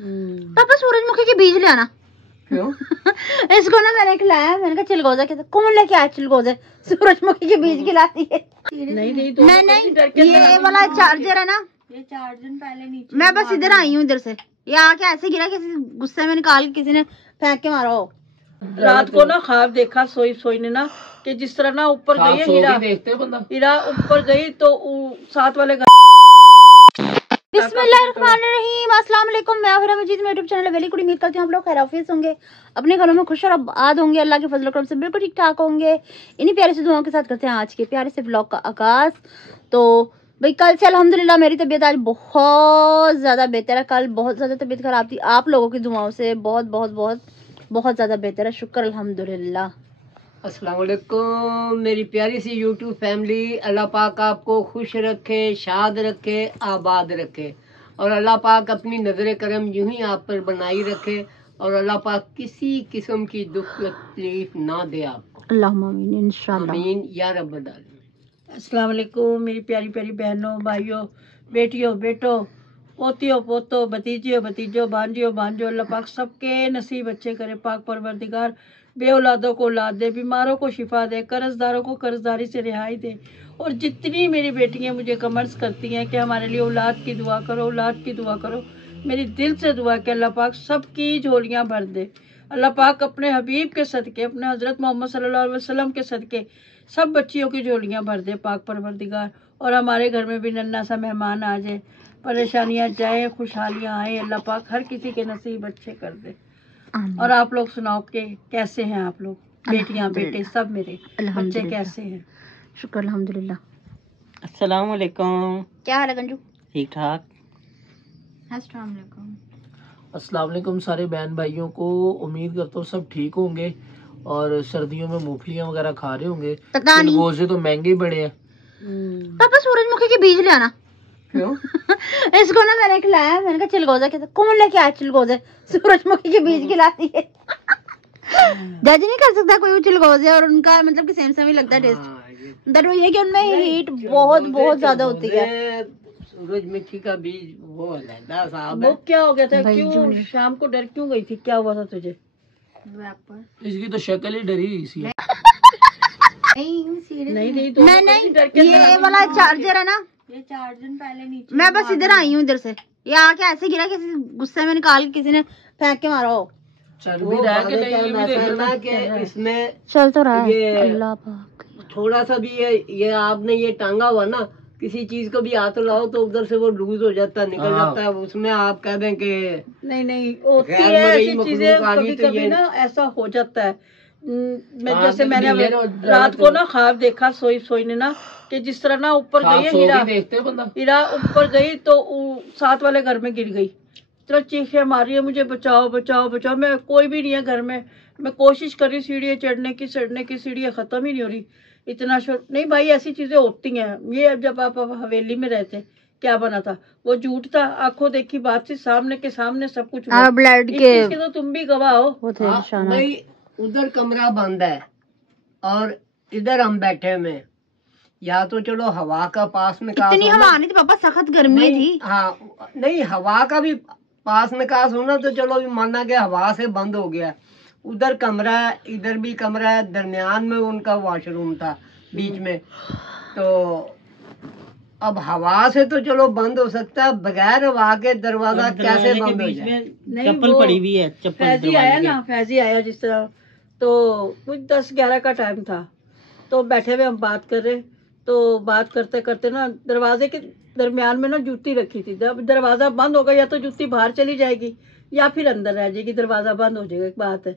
पापा सूरजमुखी के बीज ले आना। क्यों? इसको ना मैंने खिलाया, मैंने कहा चिलगोजा के, कौन लेके आया चिलगोजे? सूरजमुखी के बीज खिलाती है। नहीं ये वाला चार्जर है ना, ये 4 दिन पहले नीचे मैं बस इधर आई हूँ, इधर से ये आके ऐसे गिरा, किसी गुस्से में निकाल के किसी ने फेंक के मारा हो। रात को ना ख्वाब देखा सोई ने ना कि जिस तरह ना ऊपर गई है हीरा, देखते बंदा हीरा ऊपर गई तो साथ वाले बिस्मिल्लाहिर्रहमानिर्रहीम, अस्सलाम वालेकुम। मैं आफरा मजीद, मेरे यूट्यूब चैनल वेली कुड़ी, उम्मीद करती हूँ आप लोग खैरियत होंगे, अपने घरों में खुश और आबाद होंगे, अल्लाह के फजल करम से बिल्कुल ठीक ठाक होंगे। इन्हीं प्यारे से दुआओं के साथ करते हैं आज के प्यारे से व्लॉग का आगाज। तो भाई कल से अल्हम्दुलिल्लाह मेरी तबीयत आज बहुत ज़्यादा बेहतर है। कल बहुत ज़्यादा तबीयत खराब थी, आप लोगों की दुआओं से बहुत बहुत बहुत बहुत ज़्यादा बेहतर है, शुक्र अल्हम्दुलिल्लाह। अस्सलाम वालेकुम मेरी प्यारी सी यूट्यूब फैमिली, अल्लाह पाक आपको खुश रखे, शाद रखे, आबाद रखे और अल्लाह पाक अपनी नज़र करम यूं ही आप पर बनाई रखे और अल्लाह पाक किसी किस्म की दुख तकलीफ ना दे आपको, अल्लाहुम्मा आमीन इंशाअल्लाह, आमीन या रब्बल आलमीन। अस्सलाम वालेकुम मेरी प्यारी प्यारी बहनों, भाइयों, बेटियों, बेटों, पोतियों, पोतों, भतीजियों, भतीजों, भांजियों, भांजों, अल्लाह पाक सबके नसीब अच्छे करे। पाक परवरदिगार बे औलादों को औलाद दे, बीमारों को शिफा दे, कर्जदारों को कर्जदारी से रिहाई दे। और जितनी मेरी बेटियां मुझे कमेंट्स करती हैं कि हमारे लिए औलाद की दुआ करो, औलाद की दुआ करो, मेरी दिल से दुआ कि अल्लाह पाक सबकी झोलियां भर दे। अल्लाह पाक अपने हबीब के सदके, अपने हज़रत मोहम्मद सल्लल्लाहु अलैहि वसल्लम के सदके सब बच्चियों की झोलियां भर दे पाक परवरदिगार। और हमारे घर में भी नन्ना सा मेहमान आ जाए, परेशानियां जाए, खुशहालियां आए, अल्लाह पाक हर किसी के नसीब अच्छे कर दे। और आप लोग सुनाओ के कैसे हैं आप लोग, बेटियां बेटे सब मेरे बच्चे कैसे हैं? शुक्र अल्हम्दुलिल्लाह। अस्सलाम वालेकुम, क्या हाल है गंजू? ठीक ठाक। अस्सलाम वालेकुम। अस्सलाम वालेकुम सारे बहन भाइयों को, उम्मीद करता हूँ सब ठीक होंगे और सर्दियों में मूंगफलियां वगैरह खा रहे होंगे। चिलगोजे तो महंगे बड़े हैं। पापा सूरजमुखी के बीज ले आना। क्यों? इसको ना मैंने खिलाया, मैंने कहा चिलगोजा के, कौन लेके आया चिलगोजे? सूरजमुखी के बीज खिलाती है। जज नहीं कर सकता कोई चिलगोजे और उनका मतलब कि सेम सेम ही लगता है टेस्ट। दर वो ये कि उनमें हीट बहुत बहुत ज्यादा होती है। सूरजमुखी का बीज वो अलहदा साहब वो क्या हो गया था, क्यों शाम को डर क्यों गई थी, क्या हुआ था तुझे? इसकी तो शक्ल ही डरी सी है। नहीं ये वाला चार्जर है ना, ये 4 दिन पहले नीचे मैं बस इधर आई हूँ, इधर से ये आके ऐसे गिरा, किसी गुस्से में निकाल के किसी ने फेंक के मारा हो। चल भी रहा है कि नहीं, ये भी देखना कि इसमें चल तो रहा है, ये अल्लाह पाक। थोड़ा सा भी ये आपने ये टांगा हुआ ना, किसी चीज को भी हाथ लाओ तो उधर से वो लूज हो जाता है, निकल जाता है, उसमें आप कह दें कि नहीं होती है ऐसी चीजें, कभी कभी ना ऐसा हो जाता है। जैसे मैंने रात को ना ख्वाब देखा सोई ने ना कि जिस तरह ना ऊपर गई है हीरा, देखते बंदा हीरा ऊपर गई तो साथ वाले घर में गिर गई, तो चीखें मारी है मुझे बचाओ बचाओ बचाओ। मैं कोई भी नहीं है घर में, मैं कोशिश कर रही सीढ़ियाँ चढ़ने की सीढ़ियाँ खत्म ही नहीं हो रही, इतना शोर। नहीं भाई ऐसी चीजें होती हैं। ये जब आप हवेली में रहते क्या बना था, वो झूठ था, आंखों देखी बात थी, सामने के सामने सब कुछ हुआ। ब्लड इस चीज के तो तुम भी गवाह हो। भाई उधर कमरा बंद है और इधर हम बैठे हुए, या तो चलो हवा का पास निकास, इतनी हवा नहीं थी पापा, सख्त गर्मी थी। हाँ नहीं, हवा का भी पास निकास होना तो चलो भी माना कि हवा से बंद हो गया। उधर कमरा है, इधर भी कमरा है, दरमियान में उनका वॉशरूम था बीच में, तो अब हवा से तो चलो बंद हो सकता है, बगैर हवा के दरवाजा कैसे बंद हो जाए? चप्पल पड़ी हुई है, फैजी आया ना, फैजी आया जिस तरह, तो कुछ 10-11 का टाइम था, तो बैठे हुए हम बात कर रहे, तो बात करते करते ना दरवाजे के दरमियान में ना जूती रखी थी। जब दरवाजा बंद होगा या तो जूती बाहर चली जाएगी या फिर अंदर रह जाएगी, दरवाजा बंद हो जाएगा, एक बात है।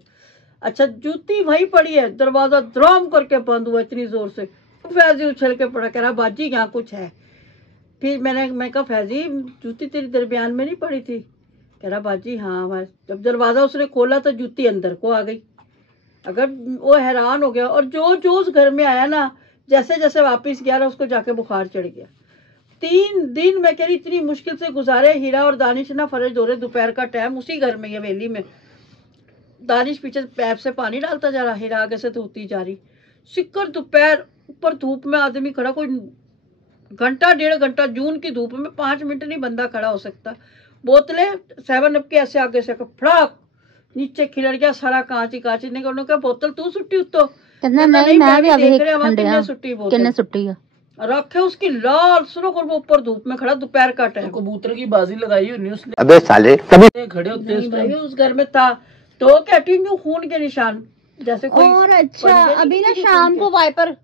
अच्छा जूती वहीं पड़ी है, दरवाजा ड्राम करके बंद हुआ इतनी जोर से, फैजी उछल के पड़ा, कह रहा बाजी यहाँ कुछ है। फिर मैं कहा फैजी जूती तेरी दरमियान में नहीं पड़ी थी? कह रहा बाजी हाँ। जब दरवाजा उसने खोला तो जूती अंदर को आ गई। अगर वो हैरान हो गया, और जो उस घर में आया ना, जैसे जैसे वापस गया ना, उसको जाके बुखार चढ़ गया। 3 दिन मैं कह रही इतनी मुश्किल से गुजारे। हीरा और दानिश ना फर्ज हो रहे, दोपहर का टाइम, उसी घर में हवेली में। दानिश पीछे पैप से पानी डालता जा रहा, हीरा आगे से धोती जा रही। सिक्कर दोपहर ऊपर धूप में आदमी खड़ा, कोई घंटा 1.5 घंटा, जून की धूप में 5 मिनट नहीं बंदा खड़ा हो सकता। बोतलें 7 अप के ऐसे आगे से फड़ाक नीचे खिलड़ गया सारा कांच ही कांच। ने उन्होंने कहा बोतल तू सुट्टी उत्तो कहना मैं भी अभी खंडे सुट्टी किन्ने सुट्टी है रखे उसकी लाल सुरख और वो ऊपर धूप में खड़ा दोपहर का टाइम। तो कबूतर की बाजी लगाई हुई उसने। अबे साले कभी खड़े होते नहीं भाई उस घर में था तो कहती हूँ खून के निशान जैसे कोई। और अच्छा अभी ना शाम को वाइपर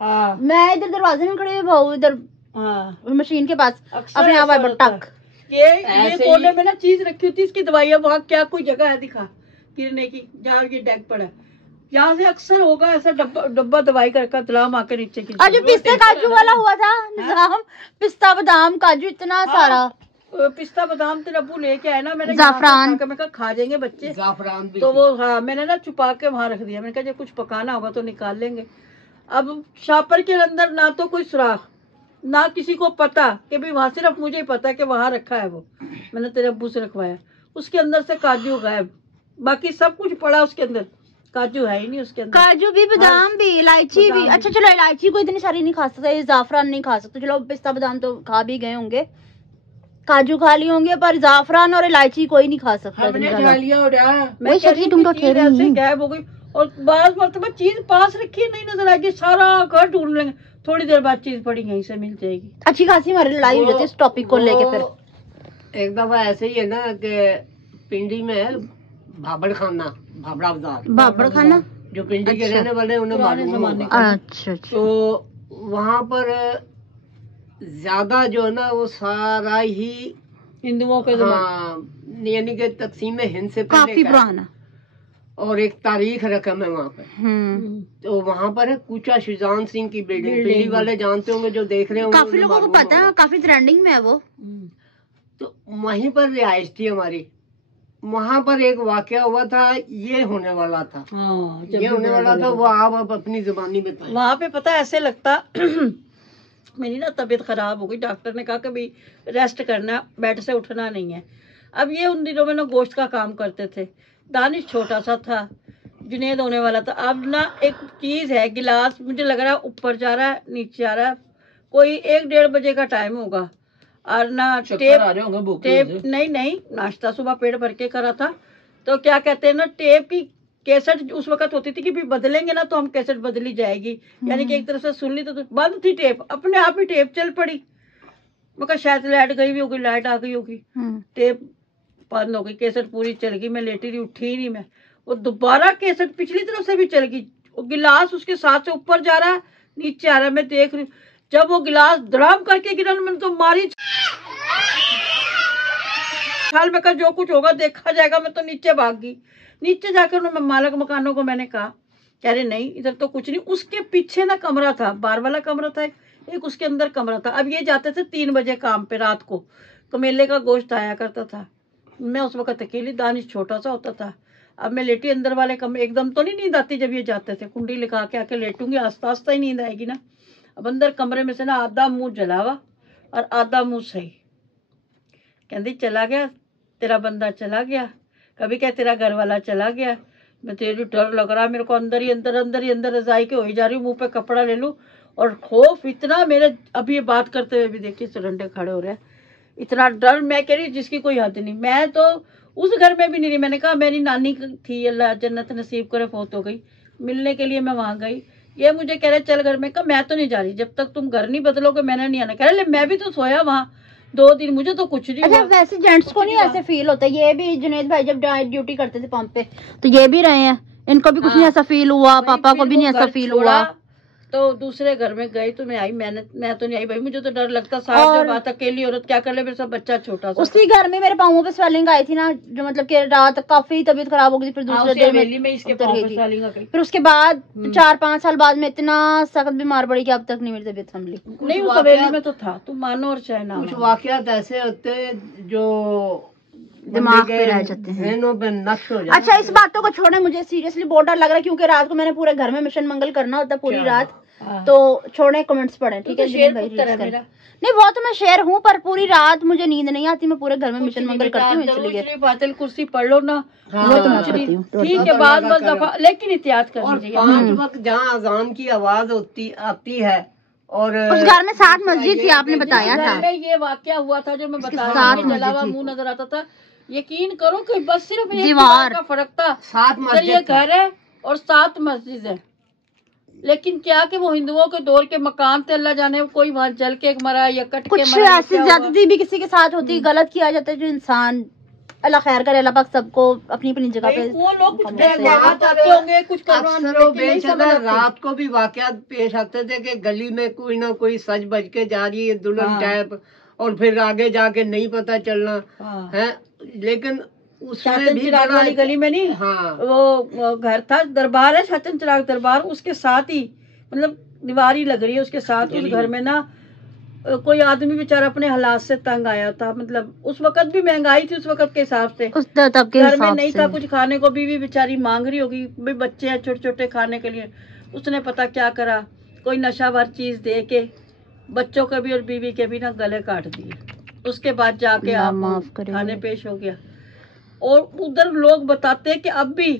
हाँ मैं इधर दरवाजे में खड़े भाऊ इधर हाँ मशीन के पास अक्सर अपने आप ऐसा वाइपर होता है। टक ये कोने में ना चीज रखी होती है इसकी दवाइयाँ। वहाँ क्या कोई जगह है दिखा गिरने की जहाँ ये डेग पड़ा है यहाँ से अक्सर होगा ऐसा डब्बा दवाई का रखा तलाम आके नीचे की। आज पिस्ता काजू वाला हुआ था निजाम पिस्ता बादाम काजू इतना सारा पिस्ता बादाम तेरा अब्बू लेके आया ना मैंने जाफरान मैं कहा खा जाएंगे बच्चे जाफरान भी तो वो हाँ मैंने ना छुपा के वहां रख दिया। मैंने कहा जब कुछ पकाना होगा तो निकाल लेंगे। अब शापर के अंदर ना तो कोई सुराख ना किसी को पता कि भाई वहां सिर्फ मुझे ही पता है कि वहां रखा है वो मैंने तेरे अब्बू से रखवाया। उसके अंदर से काजू गायब बाकी सब कुछ पड़ा उसके अंदर काजू है ही नहीं उसके अंदर। काजू भी बादाम भी इलायची भी। अच्छा चलो इलायची को इतनी सारी नहीं खा सकते जाफरान नहीं खा सकते चलो पिस्ता बादाम तो खा भी गए होंगे काजू खा लिए होंगे पर जाफरान और इलायची कोई नहीं खा सकता। हमने खा लिया और मैं कह रही हूँ तुम तो ऐसे गायब हो गई और बार मरतबा चीज पास रखी नहीं नजर आएगी सारा घर ढूंढ लेंगे थोड़ी देर बाद चीज पड़ी यहीं से मिल जाएगी। अच्छी खासी हमारी लड़ाई हो जाती है इस टॉपिक को लेके। फिर एक दफा ऐसे ही है ना कि पिंडी में भाबड़ खाना भाबड़ा बाजार बाबड़ खाना जो पिंडी के रहने वाले उन्हें मालूम होगा। अच्छा तो वहाँ पर ज्यादा जो है ना वो सारा ही हिंदुओं के हाँ यानी कि तकसीम हिंद से पहले काफी का पुराना और एक तारीख रकम है वहाँ पे। तो वहाँ पर है कूचा शुजान सिंह की बिल्डिंग पिंडी वाले जानते होंगे जो देख रहे होंगे काफी लोगों को पता है काफी ट्रेंडिंग में है वो। तो वहीं पर रिहाइश थी हमारी। वहाँ पर एक वाकया हुआ था ये होने वाला था ये होने वाला था वो आप अपनी जुबानी बताएं। वहाँ पे पता ऐसे लगता मेरी ना तबीयत खराब हो गई डॉक्टर ने कहा कि भाई रेस्ट करना बेड से उठना नहीं है। अब ये उन दिनों में ना गोश्त का काम करते थे दानिश छोटा सा था जुनेद होने वाला था। अब ना एक चीज है गिलास मुझे लग रहा है ऊपर जा रहा है नीचे आ रहा है कोई 1-1:30 बजे का टाइम होगा और ना टेप नहीं नाश्ता सुबह पेट भर के करा था। तो क्या कहते हैं ना टेप की कैसेट उस वक्त होती थी कि भी बदलेंगे ना तो हम कैसेट बदली जाएगी यानी कि एक तरफ से सुन ली तो बंद थी टेप अपने आप ही टेप चल पड़ी। मैं कहा शायद लाइट गई भी होगी लाइट आ गई होगी टेप बंद हो गई कैसेट पूरी चल गई। मैं लेटी रही उठी ही नहीं मैं वो दोबारा कैसेट पिछली तरफ से भी चल गई वो गिलास उसके साथ से ऊपर जा रहा है नीचे आ रहा है। मैं देख रही जब वो गिलास धड़ाम करके गिरा मैंने तो मारी ख्याल में कर जो कुछ होगा देखा जाएगा। मैं तो नीचे भाग गई नीचे जाकर उन्होंने मालिक मकानों को मैंने कहा कह रहे नहीं इधर तो कुछ नहीं। उसके पीछे ना कमरा था बार वाला कमरा था एक उसके अंदर कमरा था। अब ये जाते थे 3 बजे काम पे रात को कमेले का गोश्त आया करता था। मैं उस वक्त अकेली दानिश छोटा सा होता था। अब मैं लेटी अंदर वाले कमरे एकदम तो नहीं नींद आती जब ये जाते थे कुंडी लगा के आके लेटूंगी आस्ता आस्ता ही नींद आएगी ना। अब अंदर कमरे में से ना आधा मुंह जलावा और आधा मुंह सही कहती चला गया तेरा बंदा चला गया कभी क्या तेरा घर वाला चला गया। मैं तेरी डर लग रहा मेरे को अंदर ही अंदर रजाई के हो ही जा रही हूँ मुंह पे कपड़ा ले लूँ और खौफ इतना मेरे अभी ये बात करते हुए भी देखिए सिलेंडर खड़े हो रहे हैं इतना डर मैं कह रही जिसकी कोई हद नहीं। मैं तो उस घर में भी नहीं रही। मैंने कहा मेरी नानी थी अल्लाह जन्नत नसीब करे फौत हो गई मिलने के लिए मैं वहां गई। ये मुझे कह रहे चल घर में कहा मैं तो नहीं जा रही जब तक तुम घर नहीं बदलोगे मैंने नहीं आना। कह रहे मैं भी तो सोया वहाँ 2 दिन मुझे तो कुछ नहीं। अच्छा वैसे जेंट्स को नहीं ऐसे फील होता ये भी जुनेद भाई जब ड्यूटी करते थे पंप पे तो ये भी रहे हैं इनको भी कुछ नहीं ऐसा फील हुआ पापा को भी नहीं ऐसा फील हुआ। तो दूसरे घर में गई तो मैं आई मैं तो नहीं आई भाई मुझे तो डर लगता साथ जो बात अकेली औरत क्या कर ले मेरे सब बच्चा छोटा सा। उसी घर में मेरे पाँवों पे स्वेलिंग आई थी ना जो मतलब कि रात काफी तबीयत खराब हो गई थी फिर दूसरे दिन में इसके पाँव पे स्वेलिंग आ गई। फिर उसके बाद 4-5 साल बाद में इतना सख्त बीमार पड़ी कि अब तक नहीं मेरी तबीयत संभली। नहीं उस हवेली में तो था तुम मानो और चाहे ना। कुछ वाकयात ऐसे होते जो दिमाग पे रह जाते हैं पे नक्श हो जाते। अच्छा इस बातों को छोड़े मुझे सीरियसली बहुत डर लग रहा है क्योंकि रात को मैंने पूरे घर में मिशन मंगल करना होता पूरी रात तो छोड़े कमेंट्स पढ़े ठीक है नहीं वो तो मैं शेयर हूँ पर पूरी रात मुझे नींद नहीं आती मैं पूरे घर में मिशन मंगल करती हूँ इसलिए पातल कुर्सी पढ़ लो ना वो तो मैं करती हूँ ठीक है बस दफा लेकिन एहतियात करनी चाहिए। 5 वक्त जहाँ अजान की आवाज आती है और उस घर में 7 मस्जिद थी, आपने बताया था। घर में ये वाकया हुआ था जो मैं बता साथ रही हूँ, जला हुआ मस्जिद थी। मुंह नजर आता था। यकीन करो कि बस सिर्फ एक दीवार दीवार का फर्क था। 7 इधर ये मस्जिद घर है और 7 मस्जिद है। लेकिन क्या कि वो हिंदुओं के दौर के मकान थे, अल्लाह जाने कोई वहाँ जल के मरा या कट के कुछ मरा या ऐसी क्या हुआ। ज्यादती भी किसी के साथ होती, गलत किया जाता है जो इंसान, अल्लाह खैर करे, अल्लाह पाक सबको अपनी अपनी जगह पे। नहीं, वो लोग कुछ वहाँ कहना चाहते होंगे, कुछ करना, अक्सर वो लेकिन नहीं समझ बेशुदा आती। रात को भी वाकयात पेश आते थे कि गली में कोई ना कोई सज बज के जा रही है दुल्हन हाँ। टाइप, और फिर आगे जाके नहीं पता चलना हाँ। है। लेकिन उसमें शाचन भी चिराग बड़ा वाली गली में नहीं, हाँ वो घर था, दरबार है शाचन चिराग दरबार, उसके साथ ही मतलब दीवार ही लग रही है उसके साथ। उस घर में ना कोई आदमी बेचारा अपने हालात से तंग आया था। मतलब उस वक्त भी महंगाई थी उस वक्त के हिसाब से, उस तब के घर में हिसाब नहीं से। था कुछ खाने को, बीवी बेचारी मांग रही होगी, भाई बच्चे हैं छोटे छोटे खाने के लिए। उसने पता क्या करा, कोई नशावर चीज दे के बच्चों के भी और बीवी के भी ना गले काट दिए। उसके बाद जाके अल्लाह आप माफ करे। खाने पेश हो गया। और उधर लोग बताते हैं कि अब भी,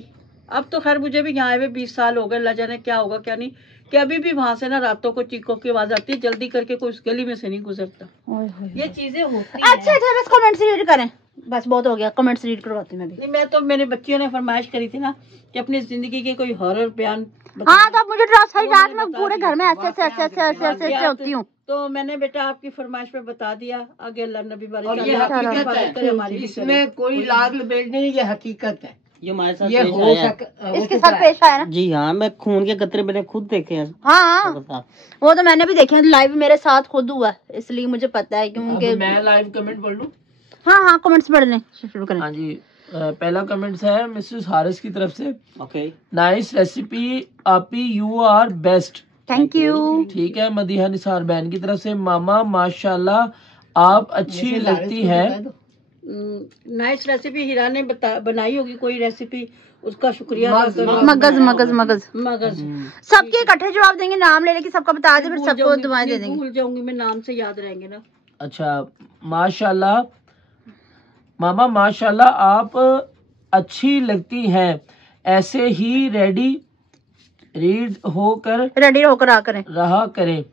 अब तो खैर मुझे भी यहाँ आए हुए 20 साल हो गए, अल्लाह जाने क्या होगा क्या नहीं, कि अभी भी वहां से ना रातों को चीखों की आवाज आती है, जल्दी करके कोई उस गली में से नहीं गुजरता। ओए होए। ये चीजें होती अच्छा अच्छा, बस कमेंट्स रीड करें, बस बहुत हो गया, कमेंट्स रीड करवाती हूँ मैं भी। नहीं, मैं तो मेरे बच्चियों ने फरमाइश करी थी ना कि अपनी जिंदगी के कोई हॉरर बयान हाँ, तो अब मुझे सारी वो रात मैंने में बता पूरे दिया। घर में ऐसे ऐसे ऐसे ऐसे ऐसे ऐसे ऐसे होती हूँ। तो मैंने बेटा आपकी फरमाइश पे बता दिया, आगे अल्लाह नबी बारिश और ये अल्लाह की हकीकत हिफाजत करे, है, हमारी भी करे। इसमें कोई लाग लपेट नहीं, ये हकीकत है, ये हमारे साथ ये पेश हो आया है। हो इसके चुका साथ है। पेश आया ना। जी हाँ, मैं खून के कतरे मैंने खुद देखे हैं। हाँ साथ। वो तो मैंने भी देखे हैं, लाइव मेरे साथ खुद हुआ है, इसलिए मुझे पता है, अब क्योंकि मैं लाइव कमेंट पढ़ लूं। हाँ हाँ, कमेंट्स पढ़ने शुरू करें। हाँ जी, पहला कमेंट्स है मिसेस हारिस की तरफ से। ओके, नाइस रेसिपी आपी, you are best. Thank you. ठीक है। मदीहा निसार बहन की तरफ से, मामा माशाल्लाह आप अच्छी जैसे लगती लारिस को है। बता दो। नाइस रेसिपी हीरा ने बनाई होगी कोई रेसिपी, उसका शुक्रिया अदा करो। मगज मगज मगज मगज सबके इकट्ठे जवाब देंगे, नाम ले लेके सबका बता दे, फिर भूल सबको जाऊंगी, दुआएं दे नहीं, देंगे। भूल जाऊंगी मैं, नाम से याद रहेंगे ना। अच्छा, माशाल्लाह मामा माशाल्लाह आप अच्छी लगती हैं, ऐसे ही रेडी रीड होकर रेडी होकर आ करें। रहा करें।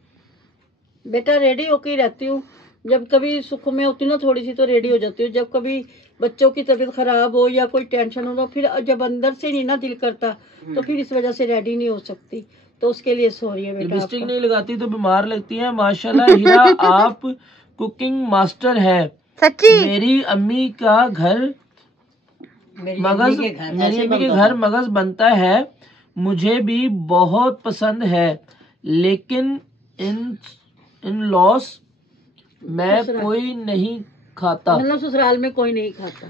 बेटा रेडी होके ही रहती हूँ, जब कभी सुख में होती हूँ ना थोड़ी सी तो रेडी हो जाती हूँ, जब कभी बच्चों की तबीयत खराब हो या कोई टेंशन हो, फिर जब अंदर से नहीं ना दिल करता तो फिर इस वजह से रेडी नहीं हो सकती, तो उसके लिए सॉरी है बेटा लिपस्टिक आपका। नहीं लगाती तो बीमार लगती है। माशाल्लाह हीरा आप कुकिंग मास्टर है। सच्ची। मेरी अम्मी का घर मगज, मेरी अम्मी के घर मगज बनता है, मुझे भी बहुत पसंद है, लेकिन इन लॉस मैं कोई नहीं खाता। मतलब ससुराल में कोई नहीं खाता।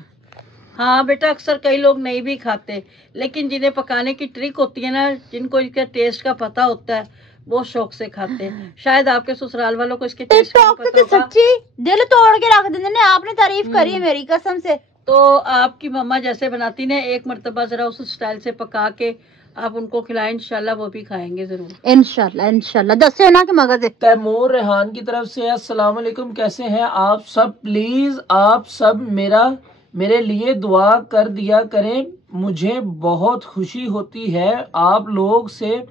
हाँ बेटा, अक्सर कई लोग नहीं भी खाते, लेकिन जिन्हें पकाने की ट्रिक होती है ना, जिनको इसके टेस्ट का पता होता है, वो शौक से खाते हैं। शायद आपके ससुराल वालों को इसके टेस्ट का टिकटॉक नहीं पे तो पता होगा। सच्ची दिल तोड़ के रख देते ने, आपने तारीफ करी है मेरी कसम से। तो आपकी मम्मा जैसे बनाती ने, एक मर्तबा जरा उस स्टाइल से पका के आप उनको खिलाएं, इंशाल्लाह वो भी खाएंगे जरूर। इंशाल्लाह इंशाल्लाह। दस से ना कि मगज है। तैमूर रेहान की तरफ से, अस्सलाम वालेकुम, कैसे हैं आप सब? प्लीज आप सब मेरे लिए दुआ कर दिया करें, मुझे बहुत खुशी होती है आप लोग से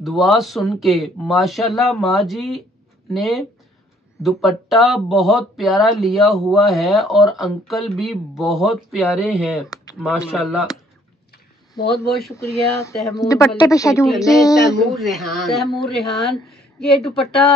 दुआ सुन के। माशाल्लाह माँ जी ने दुपट्टा बहुत प्यारा लिया हुआ है और अंकल भी बहुत प्यारे हैं, माशाल्लाह। बहुत बहुत शुक्रिया तैमूर दुपट्टे पे शादू तैमूर रेहान। तैमूर रेहान। ये दुपट्टा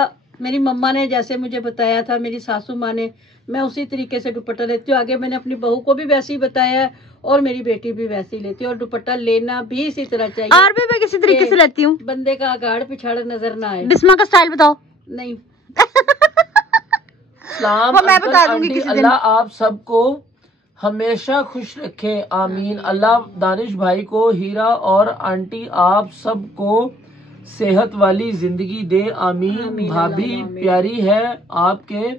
मेरी मम्मा ने जैसे मुझे बताया था, मेरी सासू माँ ने, मैं उसी तरीके से दुपट्टा लेती हूँ। आगे मैंने अपनी बहू को भी वैसे ही बताया है और मेरी बेटी भी वैसे ही लेती है। और दुपट्टा लेना भी इसी तरह चाहिए, और भी मैं किसी तरीके से लेती हूँ। बंदे का आगाड़ पिछाड़ नजर ना आए। बिस्मा का स्टाइल बताओ। नहीं, सलाम वो मैं अंकल, बता दूंगी आंटी, किसी दिन। अल्लाह आप सबको हमेशा खुश रखे, आमीन। अल्लाह दानिश भाई को, हीरा और आंटी आप सबको सेहत वाली जिंदगी दे, आमीन। आमीन, भाभी अल्लाह, आमीन। प्यारी है आपके,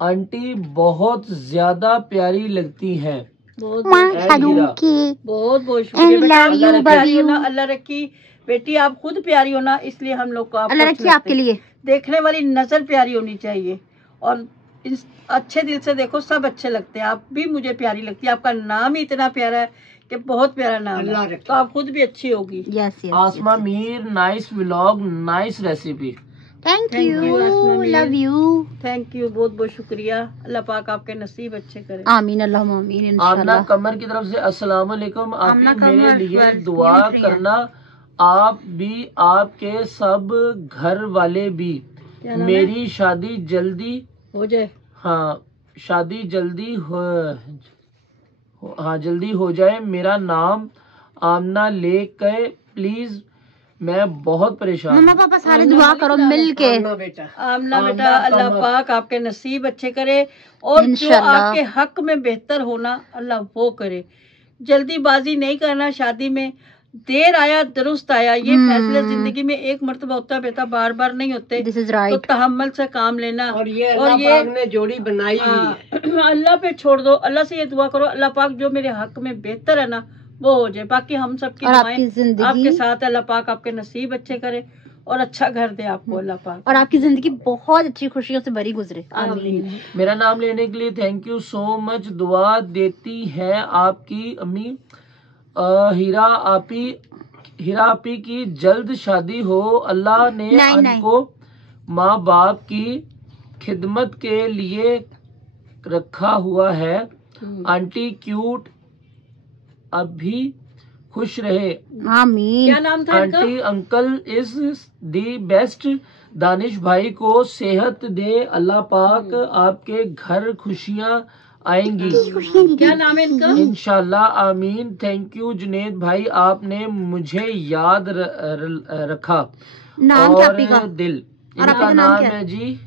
आंटी बहुत ज्यादा प्यारी लगती है। बहुत शादू हीरा। की बहुत बहुत शुक्रिया I बेटा। love you, अल्लाह प्यारी हो ना, baby. अल्लाह रखी। बेटी आप खुद प्यारी हो ना, इसलिए हम लोग को आप अल्लाह अच्छे रखिए आपके लगते हैं। लिए। देखने वाली नजर प्यारी होनी चाहिए और इस अच्छे दिल से देखो, सब अच्छे लगते हैं। आप भी मुझे प्यारी लगती है, आपका नाम ही इतना प्यारा है कि बहुत प्यारा नाम अल्लाह है, रखे। तो आप खुद भी अच्छी होगी। Yes yes. Asma Mir, nice vlog, nice recipe. Thank Thank you, Asma you, Mir. Love you. Thank you, बहुत बहुत शुक्रिया। अल्लाह पाक आपके नसीब अच्छे करे। आमीन अल्लाहुम्मा आमीन आमना इंशाल्लाह। कमर की तरफ से अस्सलाम वालेकुम। आप आमना भी मेरे कमर लिए बस दुआ यूं फ्री हैं। करना, आप भी आपके सब घर वाले भी। क्या नाम है? मेरी शादी जल्दी, हो जाए। हाँ शादी जल्दी हाँ जल्दी हो जाए। मेरा नाम आमना लेके प्लीज, मैं बहुत परेशान मम्मा हूँ। पापा सारे दुआ करो मिल के। आमना बेटा, आमना बेटा, अल्लाह कमर। पाक आपके नसीब अच्छे करे और जो इंशाल्लाह। आपके हक में बेहतर होना अल्लाह वो करे। जल्दीबाजी नहीं करना शादी में, देर आया दुरुस्त आया, ये फैसले जिंदगी में एक मर्तबा होता है बेटा, बार बार नहीं होते। दिस इज तो राइट। तहम्मुल से काम लेना और ये अल्लाह पाक ने जोड़ी बनाई हुई है। अल्लाह पे छोड़ दो। अल्लाह से ये दुआ करो, अल्लाह पाक जो मेरे हक में बेहतर है ना वो हो जाए। बाकी हम सबकी और आपकी दुआएं जिंदगी आपके साथ है। अल्लाह पाक आपके नसीब अच्छे करे और अच्छा घर दे आपको अल्लाह पाक। और आपकी जिंदगी बहुत अच्छी खुशियों से भरी गुजरे। आमीन। आमीन। मेरा नाम लेने के लिए थैंक यू सो मच। दुआ देती है आपकी अम्मी हीरा आपी की जल्द शादी हो। अल्लाह ने नहीं, नहीं। हमको माँ बाप की खिदमत के लिए रखा हुआ है। आंटी क्यूट, अब भी खुश रहे। आमीन। क्या नाम था इनका? Aunty uncle is the best. Danish भाई को सेहत दे अल्लाह पाक। आपके घर खुशियाँ आएंगी क्या नाम है इनका? इंशाल्लाह आमीन। थैंक यू जुनेद भाई, आपने मुझे याद रखा। नाम क्या और आपी का? दिल, और आपका इनका नाम नाम क्या है जी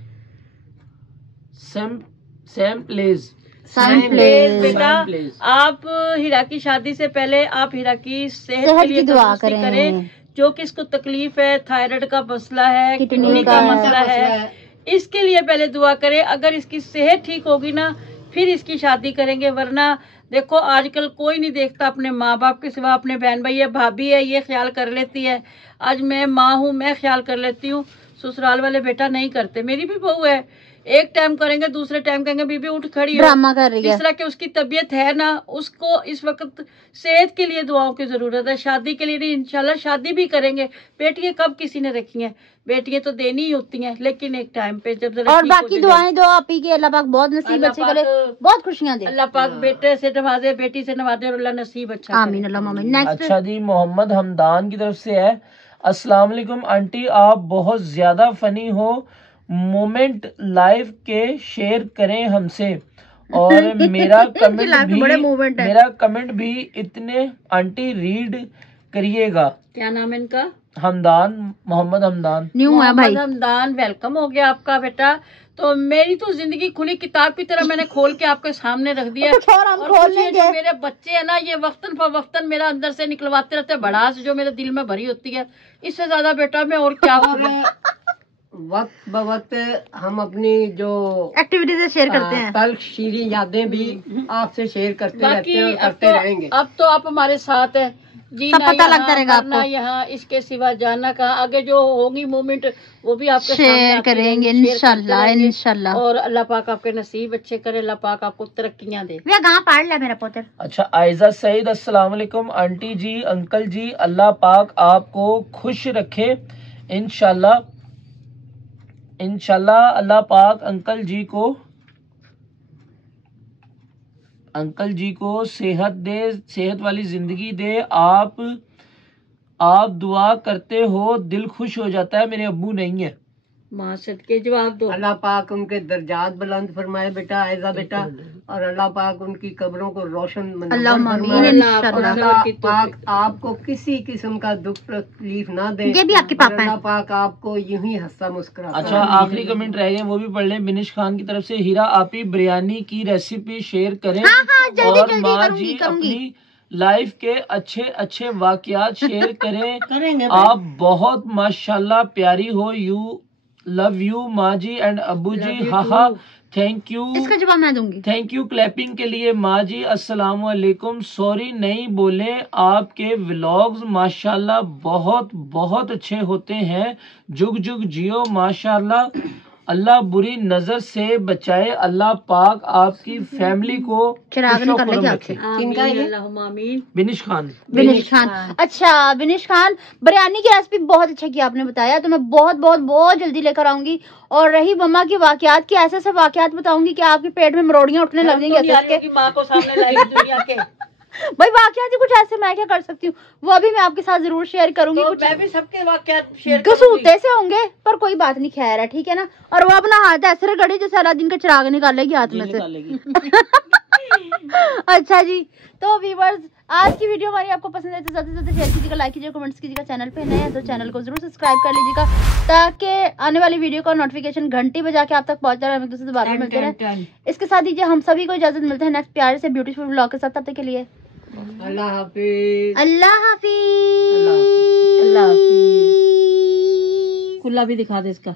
Sam please. Sam please please. बेटा, सैम प्लीज। आप हीरा की शादी से पहले आप हीरा की सेहत सेहत के लिए की दुआ तंदुरुस्ती करें। जो कि इसको तकलीफ है, थायराइड का मसला है, किडनी किडनी का का है। मसला है, इसके लिए पहले दुआ करें। अगर इसकी सेहत ठीक होगी ना फिर इसकी शादी करेंगे, वरना देखो आजकल कोई नहीं देखता अपने माँ बाप के सिवा। अपने बहन भाई है, भाभी है, ये ख्याल कर लेती है। आज मैं माँ हूँ, मैं ख्याल कर लेती हूँ, ससुराल वाले बेटा नहीं करते। मेरी भी बहू है, एक टाइम करेंगे, दूसरे टाइम कहेंगे बीबी उठ खड़ी हो। ड्रामा कर रही है। तीसरा कि उसकी तबीयत है ना, उसको इस वक्त सेहत के लिए दुआओं की जरूरत है, शादी के लिए नहीं। इंशाल्लाह शादी भी करेंगे। बेटियां कब किसी ने रखी हैं? बेटियां तो देनी ही होती हैं, लेकिन एक टाइम पे जब जरा और ठीक हो बाकी जाए। दुआएं दो आपी की। अल्लाह पाक बहुत नसीब अल्लाह अच्छे पाक- करे, बहुत खुशियां दे। अल्लाह पाक बेटे से नवाजे, बेटी से नवाजे और अल्लाह नसीब अच्छा करे। आमीन अल्लाह आमीन। नेक्स्ट अच्छा जी, मोहम्मद हमदान की तरफ से है। अस्सलाम वालेकुम आंटी, आप बहुत ज्यादा फनी हो। मोमेंट लाइव के शेयर करें हमसे। और मेरा इनकी लाइफ में बड़े moment है। मेरा कमेंट भी इतने आंटी रीड करिएगा। क्या नाम है इनका? हमदान, मोहम्मद हमदान। न्यू है भाई। मोहम्मद हमदान, वेलकम हो गया आपका बेटा। तो मेरी तो जिंदगी खुली किताब की तरह मैंने खोल के आपके सामने रख दिया। कुछ और हम और खोल कुछ ये लेंगे। जो मेरे बच्चे हैं ना, ये वक्तन फवक्तन मेरा अंदर से निकलवाते रहते हैं भड़ास जो मेरे दिल में भरी होती है। इससे ज्यादा बेटा मैं और क्या और करूं? वक्त ब वक्त हम अपनी जो एक्टिविटीज शेयर करते हैं। तल्ख शीरी यादें भी आपसे शेयर करते रहते बाकी हैं और अब करते रहेंगे। तो आप हमारे साथ है जी। सब ना पता यहाँ, लगता रहेगा मरना आपको। यहाँ, इसके सिवा जाना कहाँ। आगे जो होगी मूवमेंट वो भी आपके सामने शेयर आती करेंगे रहेंगी, शेयर करते इंशाल्लाह रहेंगे। इंशाल्लाह। और अल्लाह पाक आपके नसीब अच्छे करे, अल्लाह पाक आपको तरक्कियां दे। वे कहाँ पढ़ लिया मेरा पोतर। अच्छा, आयजा सईद, अस्सलाम वालेकुम आंटी जी, अंकल जी, अल्लाह पाक आपको खुश रखे इंशाल्लाह। इंशाल्लाह अल्लाह पाक अंकल जी को सेहत दे, सेहत वाली जिंदगी दे। आप दुआ करते हो, दिल खुश हो जाता है। मेरे अब्बू नहीं है। माँ सदके जवाब दो। अल्लाह पाक उनके दर्जात बुलंद फरमाए बेटा, आयजा बेटा। और अल्लाह पाक उनकी कब्रों को रोशन मुनव्वर अल्लाहुम्मा फरमाए। आमीन अल्लाह और इंशाल्लाह। अल्लाह पाक आपको किसी किस्म का दुख तकलीफ ना दे। ये भी आपके और पापा हैं। अल्लाह पाक आपको यूं ही हंसता मुस्कुराता अच्छा, रहे। आखिरी कमेंट रह गए, वो भी पढ़ लें। बिनिश खान की तरफ से, हीरा आप ही बिरयानी की रेसिपी शेयर करें। हाँ, जल्दी, और जल्दी माँ करूंगी, जी करूंगी। अपनी लाइफ के अच्छे अच्छे वाकयात शेयर करें। करेंगे आप बहुत माशाल्लाह प्यारी हो। यू लव यू माँ जी एंड अब्बू जी। you हाँ too। हाँ, थैंक यू। इसका जवाब मैं दूंगी। थैंक यू क्लैपिंग के लिए माँ जी। अस्सलाम वालेकुम। सॉरी नहीं बोले, आपके व्लॉग्स माशाल्लाह बहुत बहुत अच्छे होते हैं। जुग जुग जियो माशाल्लाह। अल्लाह बुरी नजर से बचाए, अल्लाह पाक आपकी फैमिली को चिराग खुशो निकाल लेंगे खुरम आपसे। रखे। किनका ये? आमीन। बिनिश खान। बिनिश खान। अच्छा बिनिश खान, बिरयानी की रेसिपी बहुत अच्छा किया आपने बताया, तो मैं बहुत बहुत बहुत जल्दी लेकर आऊंगी। और रही मम्मा की वाकयात की, ऐसे ऐसे वाकयात बताऊंगी कि आपके पेट में मरोड़ियां उठने लग जाएंगी ऐसे ऐसे। माँ को सामने लाएगी दुनिया के। भाई वाकयात ही कुछ ऐसे, मैं क्या कर सकती हूँ वो अभी मैं आपके साथ जरूर शेयर करूंगी। तो कुछ मैं भी सबके वाकयात शेयर कसूते से होंगे पर कोई बात नहीं, खैर है, ठीक है ना। और वो अपना हाथ ऐसे रगड़ी जैसे अलादीन का चिराग निकालेगी हाथ में से। अच्छा जी, तो व्यूअर्स आज की वीडियो हमारी आपको पसंद है तो ज्यादा से ज्यादा शेयर कीजिएगा, लाइक कीजिएगा, कमेंट्स कीजिएगा। चैनल पे नए हैं तो चैनल को जरूर सब्सक्राइब कर लीजिएगा ताकि आने वाली वीडियो का नोटिफिकेशन घंटी बजा के आप तक पहुंचता रहे, हम एक दूसरे से बाद में मिलते रहे। इसके साथ दीजिए हम सभी को इजाजत, मिलते हैं नेक्स्ट प्यारे से ब्यूटीफुल व्लॉग के साथ, तब तक के लिए अल्लाह हाफिज। अल्लाह हाफिज। अल्लाह हाफिज। खुला भी दिखा दे इसका।